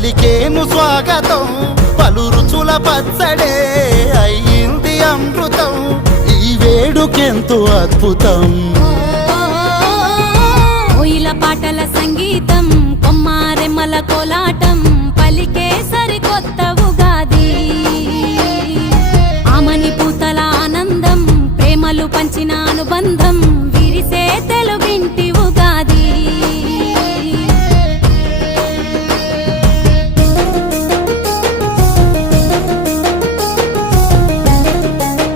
పలికేము స్వాగతం పలు రుచుల పచ్చడే అయ్యింది అమృతం ఈ వేడుకెంతో అద్భుతం కోయిల పాటల సంగీతం కొమ్మారెమ్మల కోలాటం పలికే సరికొత్త ఉగాది ఆమని పూతల ఆనందం ప్రేమలు పంచిన అనుబంధం